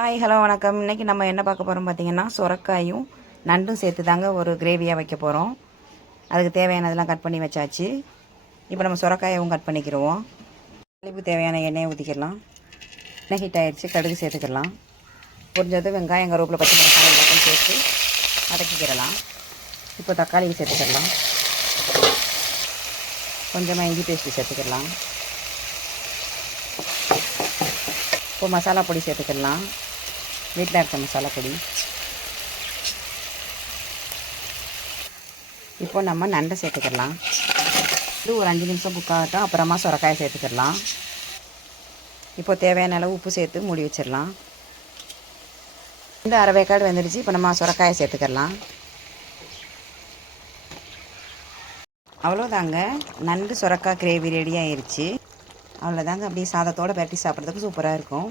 Hi hello வணக்கம். இன்றைக்கி நம்ம என்ன பார்க்க போகிறோம் பார்த்தீங்கன்னா, சுரக்காயும் நண்டும் சேர்த்து தாங்க ஒரு கிரேவியாக வைக்க போகிறோம். அதுக்கு தேவையானதெல்லாம் கட் பண்ணி வச்சாச்சு. இப்போ நம்ம சுரக்காயவும் கட் பண்ணிக்கிடுவோம். தாளிப்பு தேவையான எண்ணெயை ஊற்றிக்கிடலாம். எண்ணெய் ஹீட் ஆகிடுச்சு, கடுகு சேர்த்துக்கிடலாம். புரிஞ்சது வெங்காயம் கருவேப்பிலை பச்சை மிளகாய் எல்லாத்தையும் சேர்த்து வதக்கிக்கிடலாம். இப்போ தக்காளி சேர்த்துக்கிடலாம். கொஞ்சமாக இஞ்சி பேஸ்ட்டு சேர்த்துக்கிடலாம். இப்போ மசாலா பொடி சேர்த்துக்கிடலாம். வீட்டில் இருக்க மசாலா பொடி. இப்போ நம்ம நண்டை சேர்த்துக்கிடலாம். இது ஒரு 5 நிமிஷம் குக் ஆகட்டும். அப்புறமா சுரக்காயை சேர்த்துக்கிடலாம். இப்போ தேவையான அளவு உப்பு சேர்த்து மூடி வச்சிடலாம். இந்த அரை வேக்காடு வெந்துடுச்சு. இப்போ நம்ம சுரக்காயை சேர்த்துக்கிடலாம். அவ்வளோதாங்க, நண்டு சுரக்காய் கிரேவி ரெடி ஆயிடுச்சு. அவ்வளோதாங்க. அப்படியே சாதத்தோடு பரட்டி சாப்பிட்றதுக்கு சூப்பராக இருக்கும்.